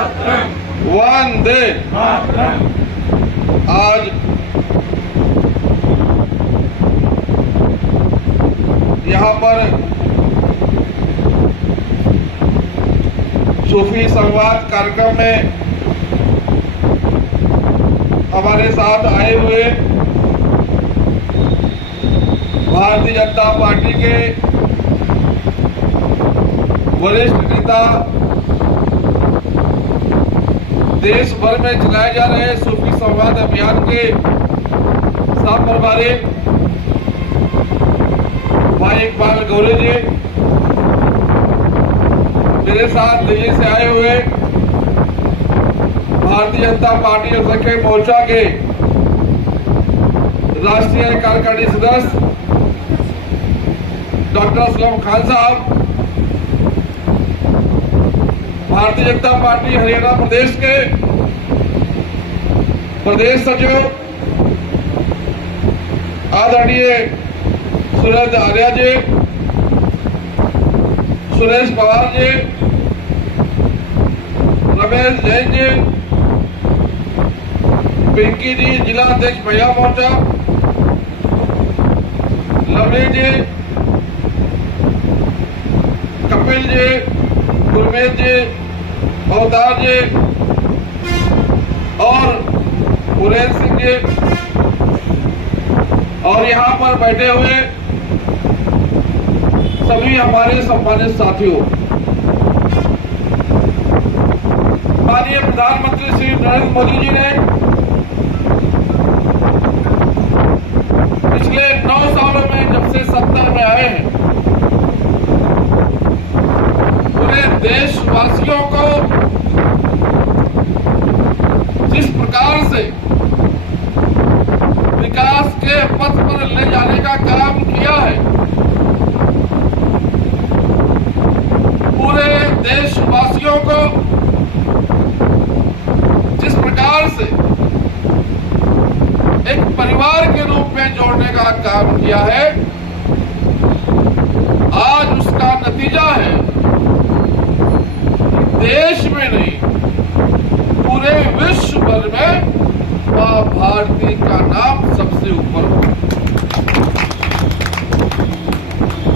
वंदे। आज यहाँ पर सूफी संवाद कार्यक्रम में हमारे साथ आए हुए भारतीय जनता पार्टी के वरिष्ठ नेता, देश भर में चलाए जा रहे सूफी संवाद अभियान के साथ प्रभारी भाई इकबाल गौरे जी, मेरे साथ दिल्ली से आए हुए भारतीय जनता पार्टी असंख्य मोर्चा के राष्ट्रीय कार्यकारिणी सदस्य डॉक्टर असलम खान साहब, भारतीय जनता पार्टी हरियाणा प्रदेश के प्रदेश सचिव आदरणीय सुरेंद्र आर्या जी, सुरेश पवार जी, रमेश जैन जी, पिंकी जी, जिला अध्यक्ष महिला मोर्चा, लवली जी, कपिल जी, गुरमीत जी, अवतार जी और पुरेश सिंह जी और यहाँ पर बैठे हुए सभी हमारे सम्मानित साथियों, माननीय प्रधानमंत्री श्री नरेंद्र मोदी जी ने पिछले 9 सालों में जब से सत्ता में आए हैं, पूरे देशवासियों को जिस प्रकार से विकास के पथ पर ले जाने का काम किया है, पूरे देशवासियों को जिस प्रकार से एक परिवार के रूप में जोड़ने का काम किया है, आज उसका नतीजा है देश में नहीं पूरे विश्व भर में मां भारती का नाम सबसे ऊपर हो।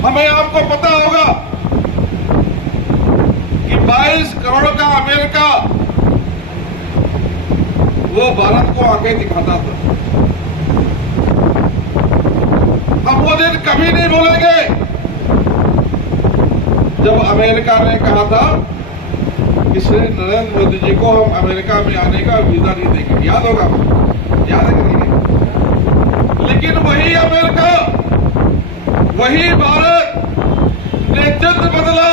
हमें आपको पता होगा कि 22 करोड़ का अमेरिका वो भारत को आगे दिखाता था। हम वो दिन कभी नहीं भूलेंगे जब अमेरिका ने कहा था कि श्री नरेंद्र मोदी जी को हम अमेरिका में आने का वीजा नहीं देंगे। याद होगा, याद है कि नहीं? लेकिन वही अमेरिका, वही भारत ने चित्र बदला।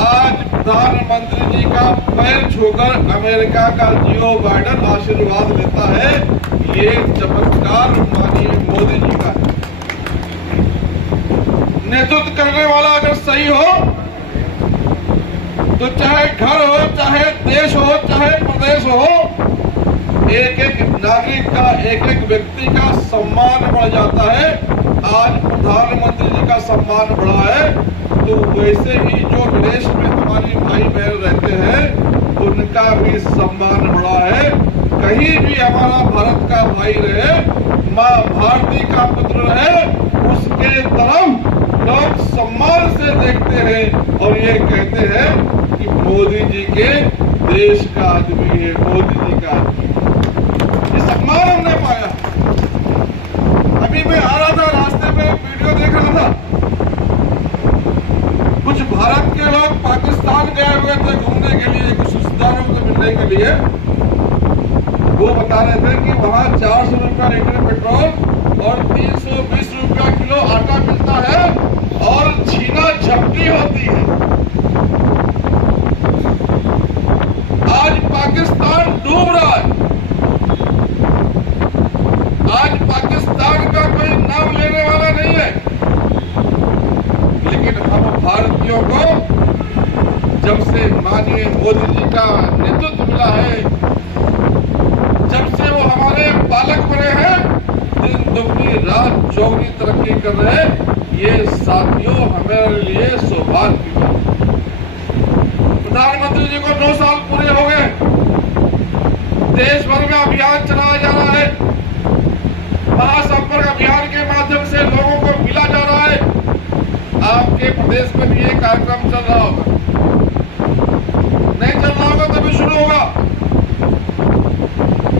आज प्रधानमंत्री जी का पैर छूकर अमेरिका का जियो बाइडेन आशीर्वाद लेता है। ये चमत्कार माननीय मोदी जी का है। नेतृत्व करने वाला अगर सही हो तो चाहे घर हो, चाहे देश हो, चाहे प्रदेश हो, एक एक नागरिक का, एक एक व्यक्ति का सम्मान बढ़ जाता है। आज प्रधानमंत्री जी का सम्मान बढ़ा है, तो वैसे ही जो विदेश में हमारी भाई बहन रहते हैं उनका भी सम्मान बढ़ा है। कहीं भी हमारा भारत का भाई रहे, मां भारती का पुत्र रहे, उसके तरफ लोग सम्मान से देखते हैं और ये कहते हैं कि मोदी जी के देश का आदमी है, मोदी जी का आदमी। ये सम्मान हमने पाया। अभी मैं आ रहा था, रास्ते में एक वीडियो देख रहा था, कुछ भारत के लोग पाकिस्तान गए हुए थे घूमने के लिए, कुछ रिश्तेदारों से मिलने के लिए। वो बता रहे थे कि वहां 400 रुपया लीटर पेट्रोल और 320 रुपया किलो आटा मिलता है और छीना झपटी होती है। आज पाकिस्तान डूब रहा है। आज पाकिस्तान का कोई नाम लेने वाला नहीं है, लेकिन हम भारतीयों को जब से माननीय मोदी जी का नेतृत्व मिला है, जब से वो हमारे पालक बने हैं, दिन दुगनी रात चौगनी तरक्की कर रहे हैं। ये साथियों हमारे लिए सौभाग्य की बात है। प्रधानमंत्री जी को 9 साल पूरे हो गए। देश भर में अभियान चलाया जा रहा है। महासंपर्क अभियान के माध्यम से लोगों को मिला जा रहा है। आपके प्रदेश में भी ये कार्यक्रम चल रहा होगा, नहीं चल रहा होगा तभी शुरू होगा।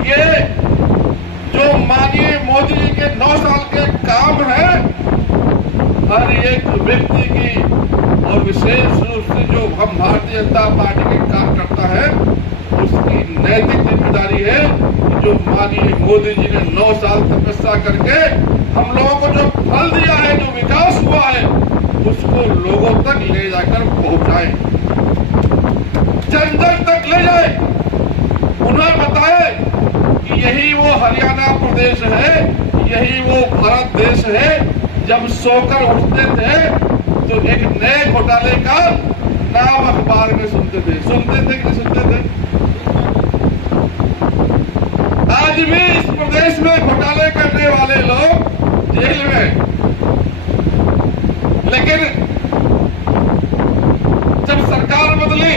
ये जो माननीय मोदी जी के 9 साल के काम है, हर एक व्यक्ति की और विशेष रूप से जो हम भारतीय जनता पार्टी के कार्यकर्ता है उसकी नैतिक जिम्मेदारी है कि जो माननीय मोदी जी ने 9 साल तपस्या करके हम लोगों को जो फल दिया है, जो विकास हुआ है, उसको लोगों तक ले जाकर पहुंचाएं, जन जन तक ले जाए। उन्हें बताए कि यही वो हरियाणा प्रदेश है, यही वो भारत देश है। जब सोकर उठते थे तो एक नए घोटाले का नाम अखबार में सुनते थे कि नहीं सुनते थे? आज भी इस प्रदेश में घोटाले करने वाले लोग जेल में, लेकिन जब सरकार बदली,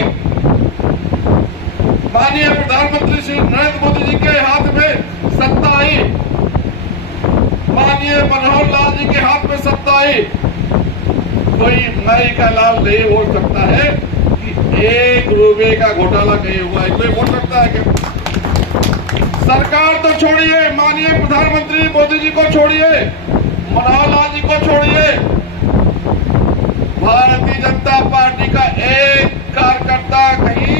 माननीय प्रधानमंत्री श्री नरेंद्र मोदी जी के हाथ में सत्ता आई, माननीय मनोहर लाल जी के हाथ में सत्ता आई, कोई माई का लाल नहीं बोल सकता है कि 1 रुपए का घोटाला नहीं हुआ है। कोई बोल सकता है क्या? सरकार तो छोड़िए, माननीय प्रधानमंत्री मोदी जी को छोड़िए, मनोहर लाल जी को छोड़िए, भारतीय जनता पार्टी का एक कार्यकर्ता कहीं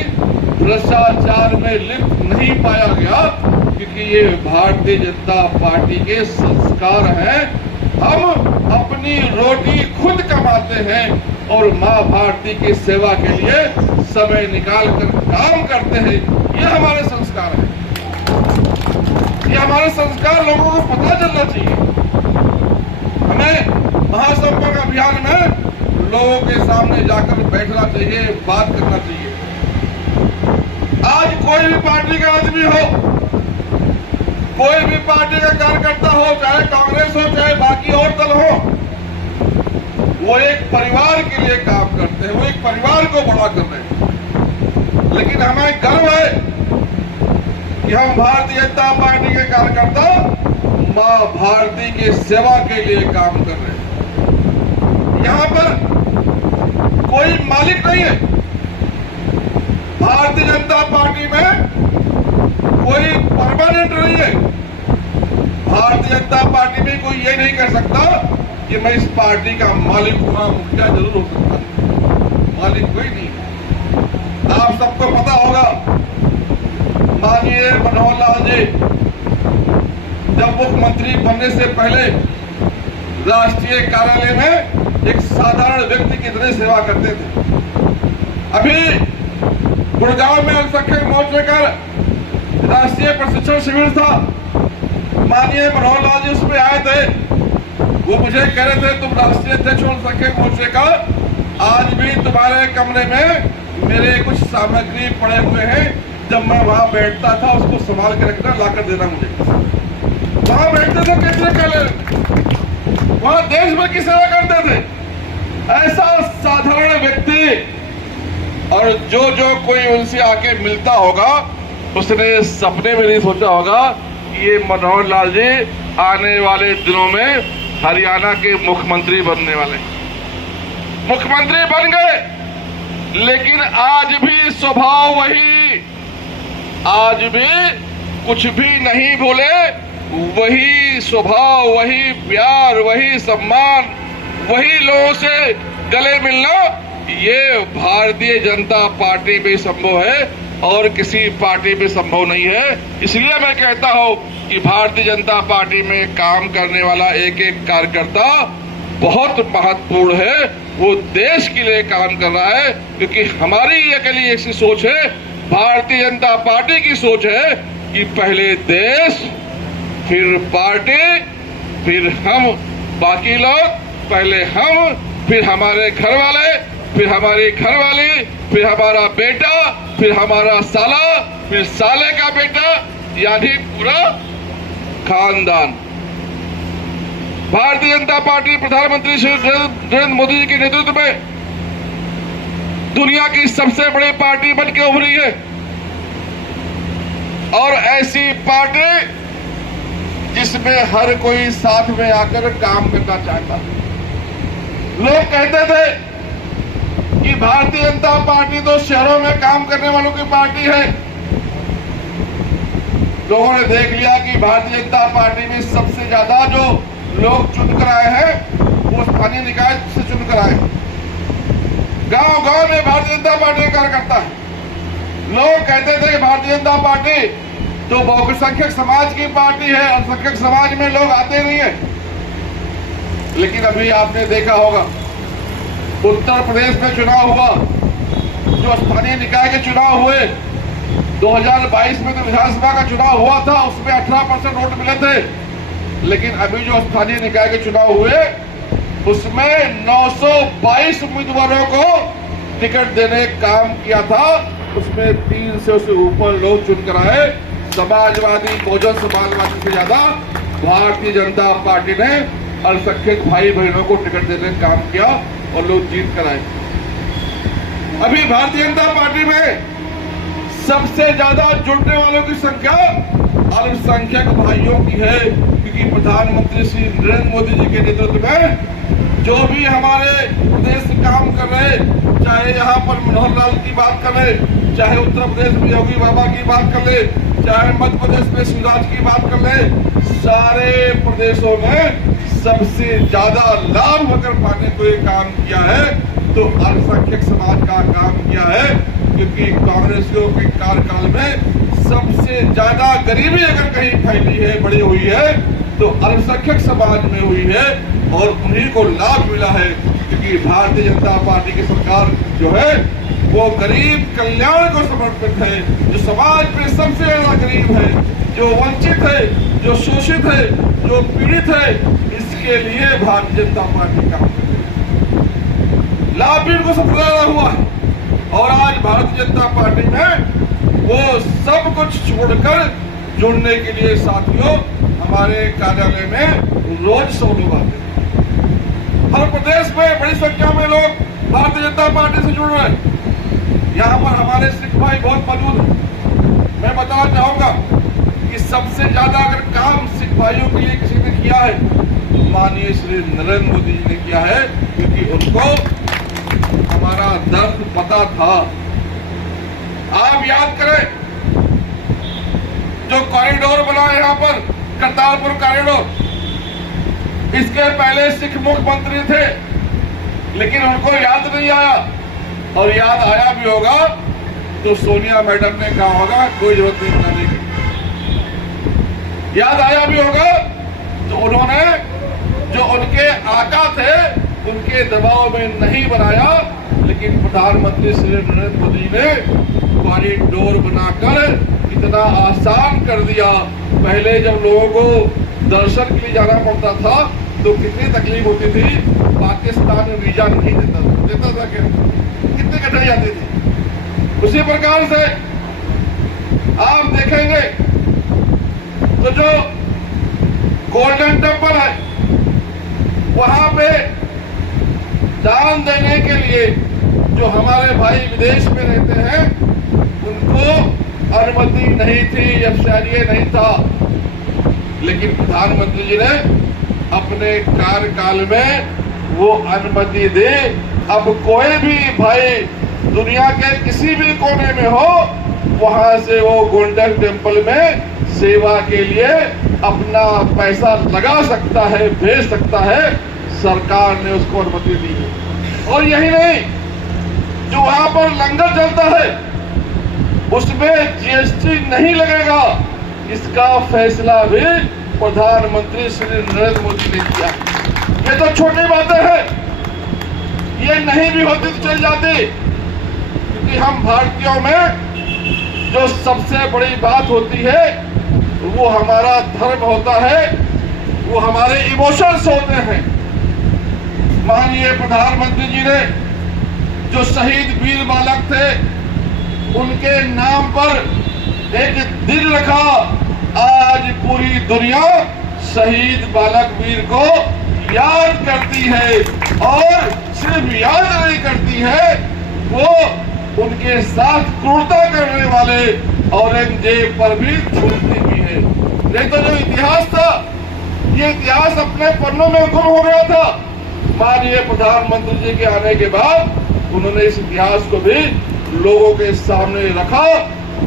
भ्रष्टाचार में लिप्त नहीं पाया गया, क्योंकि ये भारतीय जनता पार्टी के संस्कार हैं। हम अपनी रोटी खुद कमाते हैं और मां भारती की सेवा के लिए समय निकाल कर काम करते हैं। ये हमारे संस्कार हैं, ये हमारे संस्कार लोगों को पता चलना चाहिए। हमें महासंपर्क अभियान में लोगों के सामने जाकर बैठना चाहिए, बात करना चाहिए। आज कोई भी पार्टी का आदमी हो, कोई भी पार्टी का कार्यकर्ता हो, चाहे कांग्रेस हो चाहे बाकी और दल हो, वो एक परिवार के लिए काम करते हैं, वो एक परिवार को बड़ा कर रहे हैं। लेकिन हमें गर्व है कि हम भारतीय जनता पार्टी के कार्यकर्ता मां भारती की सेवा के लिए काम कर रहे हैं। यहां पर कोई मालिक नहीं है। भारतीय जनता पार्टी में कोई परमानेंट नहीं है। भारतीय जनता पार्टी में कोई ये नहीं कर सकता कि मैं इस पार्टी का मालिक हुआ, मुखिया जरूर हो सकता है, मालिक कोई नहीं है। आप सबको पता होगा, माननीय मनोहर लाल जी जब मुख्यमंत्री बनने से पहले राष्ट्रीय कार्यालय में एक साधारण व्यक्ति की तरह सेवा करते थे। अभी गुड़गांव में अल्पसंख्यक मोर्चे का राष्ट्रीय प्रशिक्षण शिविर था, माननीय मनोहर लाल जी उसमें आए थे। वो मुझे कह रहे थे तुम राष्ट्रीय अध्यक्ष अल्पसंख्यक मोर्चे का, आज भी तुम्हारे कमरे में मेरे कुछ सामग्री पड़े हुए हैं, जब मैं वहां बैठता था उसको संभाल के रखना, लाकर देना मुझे। वहां बैठते थे कैसे कर ले, वहां देश भर की सेवा करते थे। ऐसा साधारण व्यक्ति, और जो कोई उनसे आके मिलता होगा उसने सपने में नहीं सोचा होगा कि ये मनोहर लाल जी आने वाले दिनों में हरियाणा के मुख्यमंत्री बनने वाले। मुख्यमंत्री बन गए, लेकिन आज भी स्वभाव वही, आज भी कुछ भी नहीं भूले, वही स्वभाव, वही प्यार, वही सम्मान, वही लोगों से गले मिलना, ये भारतीय जनता पार्टी में संभव है और किसी पार्टी में संभव नहीं है। इसलिए मैं कहता हूं कि भारतीय जनता पार्टी में काम करने वाला एक एक कार्यकर्ता बहुत महत्वपूर्ण है। वो देश के लिए काम कर रहा है, क्योंकि हमारी ये अकेली ऐसी सोच है, भारतीय जनता पार्टी की सोच है कि पहले देश, फिर पार्टी, फिर हम बाकी लोग, पहले हम, फिर हमारे घर वाले, फिर हमारी घरवाली, फिर हमारा बेटा, फिर हमारा साला, फिर साले का बेटा, यानी पूरा खानदान। भारतीय जनता पार्टी प्रधानमंत्री श्री नरेंद्र मोदी जी के नेतृत्व में दुनिया की सबसे बड़ी पार्टी बन के उभरी है। और ऐसी पार्टी जिसमें हर कोई साथ में आकर काम करना चाहता है। लोग कहते थे कि भारतीय जनता पार्टी तो शहरों में काम करने वालों की पार्टी है। लोगों ने देख लिया कि भारतीय जनता पार्टी में सबसे ज्यादा जो लोग चुनकर आए हैं वो स्थानीय निकाय से चुनकर आए। गांव-गांव में भारतीय जनता पार्टी का कार्यकर्ता है। लोग कहते थे कि भारतीय जनता पार्टी तो बहुसंख्यक समाज की पार्टी है, अल्पसंख्यक समाज में लोग आते नहीं है। लेकिन अभी आपने देखा होगा उत्तर प्रदेश में चुनाव हुआ, जो स्थानीय निकाय के चुनाव हुए 2022 में तो विधानसभा का चुनाव हुआ था, उसमें 18% वोट मिले थे। लेकिन अभी जो स्थानीय निकाय के चुनाव हुए उसमें 922 उम्मीदवारों को टिकट देने का काम किया था। उसमें 300 से ऊपर लोग चुनकर आए। समाजवादी, बहुजन समाजवादी से ज्यादा भारतीय जनता पार्टी ने अल्पसंख्यक भाई बहनों को टिकट देने का काम किया और लोग जीत कर आए। अभी भारतीय जनता पार्टी में सबसे ज्यादा जुड़ने वालों की संख्या अल्पसंख्यक भाइयों की है, क्योंकि प्रधानमंत्री श्री नरेंद्र मोदी जी के नेतृत्व में जो भी हमारे प्रदेश में काम कर रहे, चाहे यहाँ पर मनोहर लाल की बात कर ले, चाहे उत्तर प्रदेश में योगी बाबा की बात कर ले, चाहे मध्य प्रदेश में शिवराज की बात कर ले, सारे प्रदेशों में सबसे ज्यादा लाभ अगर पाने को ये काम किया है तो अल्पसंख्यक समाज का काम किया है। क्योंकि कांग्रेसियों के कार्यकाल में सबसे ज्यादा गरीबी अगर कहीं फैली है, बढ़ी हुई है, तो अल्पसंख्यक समाज में हुई है और उन्हीं को लाभ मिला है। क्योंकि भारतीय जनता पार्टी की सरकार जो है वो गरीब कल्याण को समर्पित है, जो समाज में सबसे ज्यादा गरीब है, जो वंचित है, जो शोषित है, जो पीड़ित है, इसके लिए भारतीय जनता पार्टी काम कर रही है। लाभ भी उनको सबसे ज्यादा हुआ है। और आज भारतीय जनता पार्टी में वो सब कुछ छोड़कर जुड़ने के लिए साथियों हमारे कार्यालय में रोज 100 लोग आते हैं। हर प्रदेश में बड़ी संख्या में लोग भारतीय जनता पार्टी से जुड़ रहे हैं। यहाँ पर हमारे सिख भाई बहुत मौजूद हैं। मैं बताना चाहूंगा कि सबसे ज्यादा अगर काम सिख भाइयों के लिए किसी ने किया है तो माननीय श्री नरेंद्र मोदी जी ने किया है, क्योंकि उनको हमारा दर्द पता था। आप याद करें जो कॉरिडोर बना है यहाँ पर, करतारपुर कॉरिडोर, इसके पहले सिख मुख्यमंत्री थे लेकिन उनको याद नहीं आया, और याद आया भी होगा तो सोनिया मैडम ने कहा होगा कोई जरूरत नहीं बनाने की। याद आया भी होगा तो उन्होंने जो उनके आका थे उनके दबाव में नहीं बनाया, लेकिन प्रधानमंत्री श्री नरेंद्र मोदी ने कॉरिडोर बनाकर इतना आसान कर दिया। पहले जब लोगों को दर्शन के लिए जाना पड़ता था तो कितनी तकलीफ होती थी। पाकिस्तान में वीजा नहीं देता था क्या, कितनी कठिनाई आती थी। उसी प्रकार से आप देखेंगे तो जो गोल्डन टेम्पल है वहां पे दान देने के लिए जो हमारे भाई विदेश में रहते हैं उनको अनुमति नहीं थी, एफसीआईए नहीं था, लेकिन प्रधानमंत्री जी ने अपने कार्यकाल में वो अनुमति दे। अब कोई भी भाई दुनिया के किसी भी कोने में हो वहां से वो गोल्डन टेम्पल में सेवा के लिए अपना पैसा लगा सकता है, भेज सकता है। सरकार ने उसको अनुमति दी है। और यही नहीं, जो वहां पर लंगर चलता है उसमें जीएसटी नहीं लगेगा, इसका फैसला भी प्रधानमंत्री श्री नरेंद्र मोदी ने किया। ये तो छोटी बातें हैं, ये नहीं भी होती तो चल जाती, क्योंकि हम भारतीयों में जो सबसे बड़ी बात होती है वो हमारा धर्म होता है, वो हमारे इमोशंस होते हैं। माननीय प्रधानमंत्री जी ने जो शहीद वीर बालक थे उनके नाम पर एक दिन रखा। आज पूरी दुनिया शहीद बालक वीर को याद करती है, और सिर्फ याद नहीं करती है वो उनके साथ क्रूरता करने वाले औरंगजेब पर भी छूटती भी है। नहीं तो जो इतिहास था, ये इतिहास अपने पन्नों में गुम हो गया था। माननीय प्रधानमंत्री जी के आने के बाद उन्होंने इस इतिहास को भी लोगों के सामने रखा।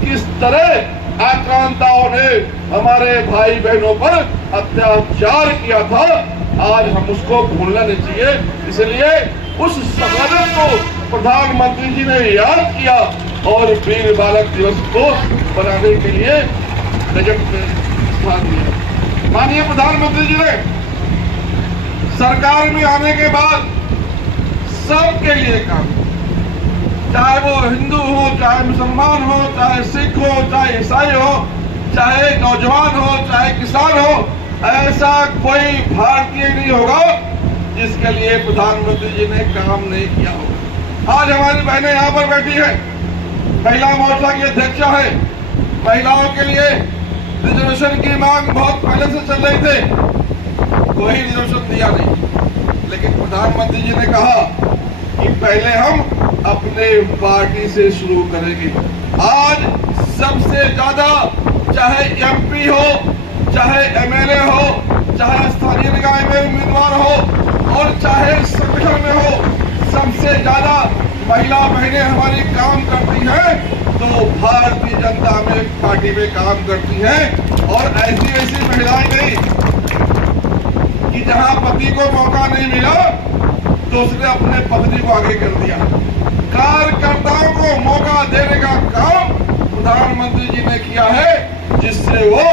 किस तरह आक्रांताओं ने हमारे भाई बहनों पर अत्याचार किया था, आज हम उसको भूलना नहीं चाहिए। इसलिए उस शहादत को प्रधानमंत्री जी ने याद किया और वीर बालक दिवस को बनाने के लिए बजट में स्थान दिया। माननीय प्रधानमंत्री जी ने सरकार में आने के बाद सबके लिए काम, चाहे वो हिंदू हो, चाहे मुसलमान हो, चाहे सिख हो, चाहे ईसाई हो, चाहे नौजवान हो, चाहे किसान हो, ऐसा कोई भारतीय नहीं होगा जिसके लिए प्रधानमंत्री जी ने काम नहीं किया होगा। आज हमारी बहनें यहाँ पर बैठी है, महिला मोर्चा की अध्यक्षा है। महिलाओं के लिए रिजर्वेशन की मांग बहुत पहले से चल रही थी, कोई रिजर्वेशन दिया नहीं, लेकिन प्रधानमंत्री जी ने कहा कि पहले हम अपने पार्टी से शुरू करेंगे। आज सबसे ज्यादा चाहे एमपी हो, चाहे एमएलए हो, चाहे स्थानीय निकाय में उम्मीदवार हो और चाहे संगठन में हो, सबसे ज्यादा महिला बहनें हमारी काम करती हैं तो भारतीय जनता में पार्टी में काम करती हैं। और ऐसी ऐसी महिलाएं नहीं कि जहां पति को मौका नहीं मिला तो उसने अपने पत्नी को आगे कर दिया। कार्यकर्ताओं को मौका देने का काम प्रधानमंत्री जी ने किया है, जिससे वो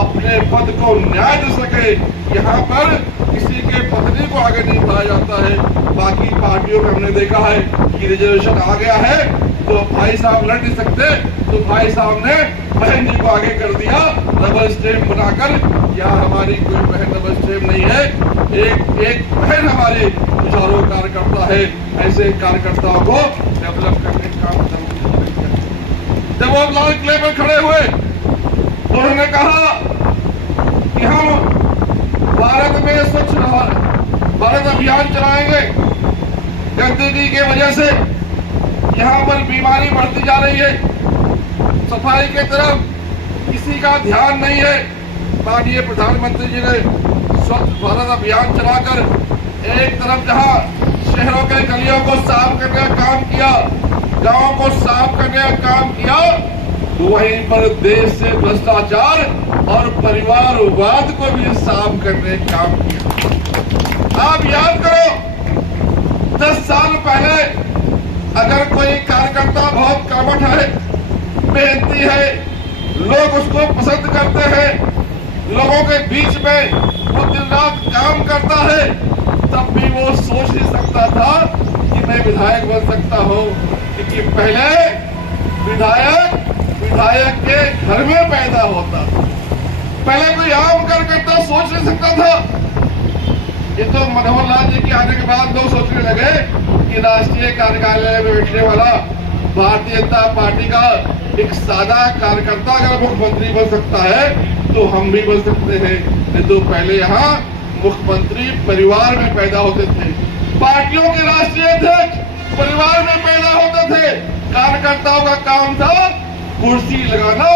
अपने पद को न्याय दे सके। यहाँ पर किसी के पत्नी को आगे नहीं बढ़ाया जाता है। बाकी पार्टियों में हमने देखा है कि रिजर्वेशन आ गया है तो भाई साहब लड़ नहीं सकते, तो भाई साहब ने बहन जी को आगे कर दिया डबल स्टेप बनाकर। यहाँ हमारी कोई बहन डबल स्टेप नहीं है, एक बहन हमारे हजारों कार्यकर्ता है। ऐसे कार्यकर्ताओं को डेवलप करने का काम जरूरी है। जब वो लाल किले पर खड़े हुए तो उन्होंने कहा कि हम भारत में स्वच्छ भारत अभियान चलाएंगे। गंदगी के वजह से यहाँ पर बीमारी बढ़ती जा रही है, सफाई के तरफ किसी का ध्यान नहीं है। माननीय प्रधानमंत्री जी ने स्वच्छ भारत अभियान चलाकर एक तरफ जहाँ शहरों के गलियों को साफ करने का काम किया, गांवों को साफ करने का काम किया, वहीं पर देश से भ्रष्टाचार और परिवारवाद को भी साफ करने का काम किया। आप याद करो 10 साल पहले अगर कोई कार्यकर्ता बहुत कर्मठ है, मेहनती है, लोग उसको पसंद करते हैं, लोगों के बीच में वो दिन रात काम करता है, तब भी वो सोच नहीं सकता था कि मैं विधायक बन सकता हूँ। क्योंकि पहले विधायक के घर में पैदा होता था, पहले कोई आम कार्यकर्ता सोच नहीं सकता था। ये तो मनोहर लाल जी के आने के बाद लोग सोचने लगे कि राष्ट्रीय कार्यालय में बैठने वाला भारतीय जनता पार्टी का एक सादा कार्यकर्ता अगर मुख्यमंत्री बन सकता है तो हम भी बन सकते हैं। नहीं तो पहले यहाँ मुख्यमंत्री परिवार में पैदा होते थे, पार्टियों के राष्ट्रीय अध्यक्ष परिवार में पैदा होते थे। कार्यकर्ताओं का काम था कुर्सी लगाना,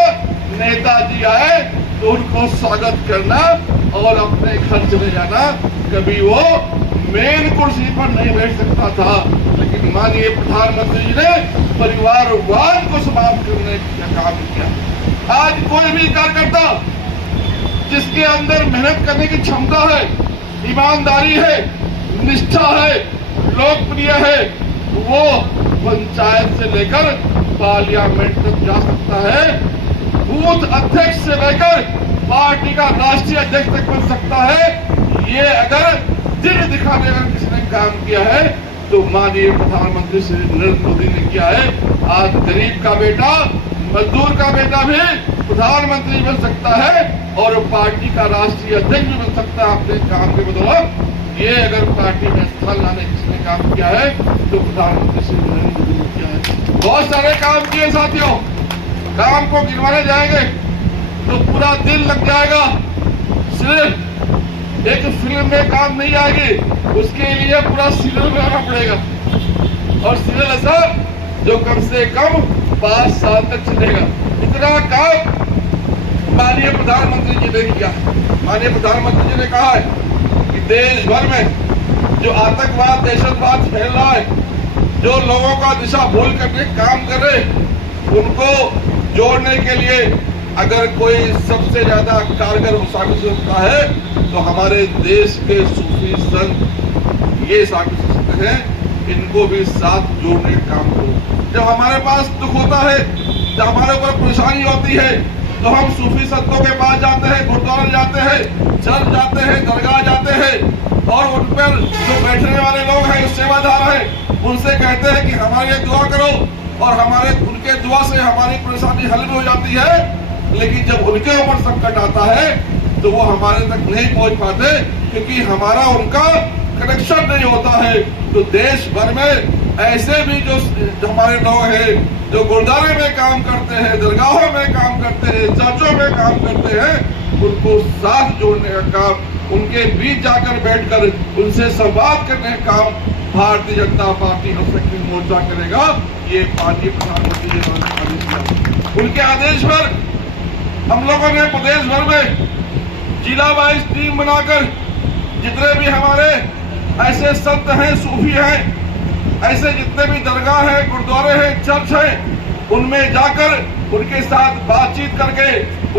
नेताजी आए तो उनको स्वागत करना और अपने घर चले जाना। कभी वो मेन कुर्सी पर नहीं बैठ सकता था, लेकिन माननीय प्रधानमंत्री जी ने परिवारवाद को समाप्त करने का काम किया। आज कोई भी कार्यकर्ता जिसके अंदर मेहनत करने की क्षमता है, ईमानदारी है, निष्ठा है, लोकप्रिय है, वो पंचायत से लेकर पार्लियामेंट तक जा सकता है, बूथ अध्यक्ष से लेकर पार्टी का राष्ट्रीय अध्यक्ष तक बन सकता है। ये अगर दिल दिखाने का किसी ने काम किया है तो माननीय प्रधानमंत्री श्री नरेंद्र मोदी ने किया है। आज गरीब का बेटा, मजदूर का बेटा भी प्रधानमंत्री बन सकता है और पार्टी का राष्ट्रीय अध्यक्ष भी बन सकता है अपने काम के बदौलत। ये अगर पार्टी में स्थान लाने किसी ने काम किया है तो प्रधानमंत्री श्री नरेंद्र मोदी ने किया है। बहुत सारे काम किए साथियों, काम को गिनवाने जाएंगे तो पूरा दिन लग जाएगा। सिर्फ एक फिल्म में काम नहीं आएगी, उसके लिए पूरा सीरियल बनाना पड़ेगा। और सीरियल ऐसा जो कम से कम 5 साल तक चलेगा। इतना काम माननीय प्रधानमंत्री जी ने किया है। माननीय प्रधानमंत्री जी ने कहा है कि देश भर में जो आतंकवाद, दहशतवाद फैल रहा है, जो लोगों का दिशा भूल करके काम कर रहे, उनको जोड़ने के लिए अगर कोई सबसे ज्यादा कारगर साबित हो सकता है तो हमारे देश के सूफी संत ये साबित हो सकते हैं। इनको भी साथ जोड़ने का काम करो। जब हमारे पास दुख होता है, जब हमारे ऊपर परेशानी होती है, तो हम सूफी संतों के पास जाते हैं, गुरुद्वारा जाते हैं, चर्च जाते हैं, दरगाह जाते हैं और उन पर जो बैठने वाले लोग हैं, सेवादार हैं, उनसे कहते हैं कि हमारे लिए दुआ करो और उनके दुआ से हमारी परेशानी हल भी हो जाती है। लेकिन जब उनके ऊपर संकट आता है तो वो हमारे तक नहीं पहुंच पाते, क्योंकि हमारा उनका कनेक्शन नहीं होता है। तो देश भर में ऐसे भी जो हमारे लोग हैं, जो गुरुद्वारे में काम करते हैं, दरगाहों में काम करते हैं, चर्चों में काम करते हैं, उनको साथ जोड़ने का काम, उनके बीच जाकर बैठकर उनसे संवाद करने का काम भारतीय जनता पार्टी और सक्रिय मोर्चा करेगा। ये पार्टी प्रधानमंत्री जी ने उनके आदेश पर हम लोगों ने प्रदेश भर में जिला वाइज टीम बनाकर जितने भी हमारे ऐसे संत हैं, सूफी हैं, ऐसे जितने भी दरगाह हैं, गुरुद्वारे हैं, चर्च हैं, उनमें जाकर उनके साथ बातचीत करके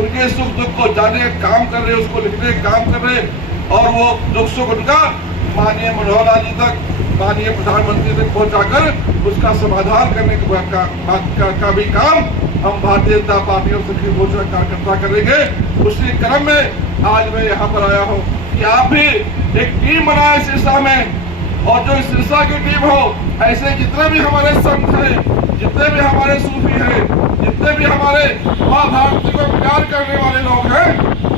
उनके सुख दुख को जानने का काम कर रहे, उसको लिखने का काम कर रहे और वो दुख सुख उनका माननीय मनोहर लाल जी तक, माननीय प्रधानमंत्री तक पहुंचाकर उसका समाधान करने का भी काम हम भारतीय जनता पार्टी और सक्रिय मोर्चा कार्यकर्ता करेंगे। उसी क्रम में आज मैं यहाँ पर आया हूँ कि आप भी एक टीम बनाए सिरसा में, और जो सिरसा की टीम हो, ऐसे जितने भी हमारे संत हैं, जितने भी हमारे सूफी हैं, जितने भी हमारे माँ भारती को प्यार करने वाले लोग हैं,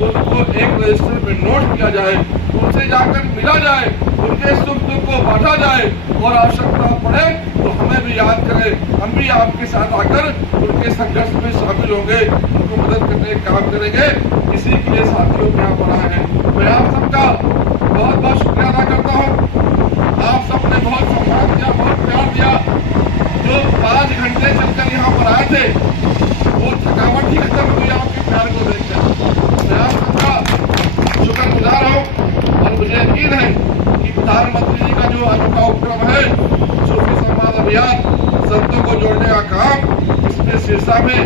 उनको एक रजिस्टर में नोट किया जाए, उनसे जाकर मिला जाए, उनके सुख दुख को बांटा जाए और आवश्यकता पड़े तो हमें भी याद करें। हम भी आपके साथ आकर उनके संघर्ष में शामिल होंगे, उनको मदद करने का काम करेंगे। इसी के लिए साथियों को यहाँ पर आए हैं। मैं आप सबका बहुत बहुत शुक्रिया अदा करता हूँ। आप सबने बहुत सम्मान दिया, बहुत प्यार दिया। जो 5 घंटे चलकर यहाँ पर आए थे, वो थकावट ही खत्म हुई आपके प्यार को देखकर। मैं आप सबका शुक्रगुजार हूँ और मुझे यकीन है कि प्रधानमंत्री जी का जो अनोखा उपक्रम है, सूफी संवाद अभियान, संतों को जोड़ने का काम, इसमें सिरसा में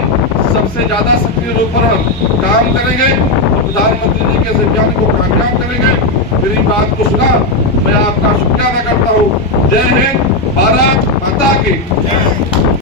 सबसे ज्यादा सक्रिय रूप पर हम काम करेंगे और प्रधानमंत्री जी के इस अभियान को कामयाब करेंगे। मेरी बात को सुना, मैं आपका शुक्रिया अदा करता हूँ। जय हिंद, भारत माता की जय।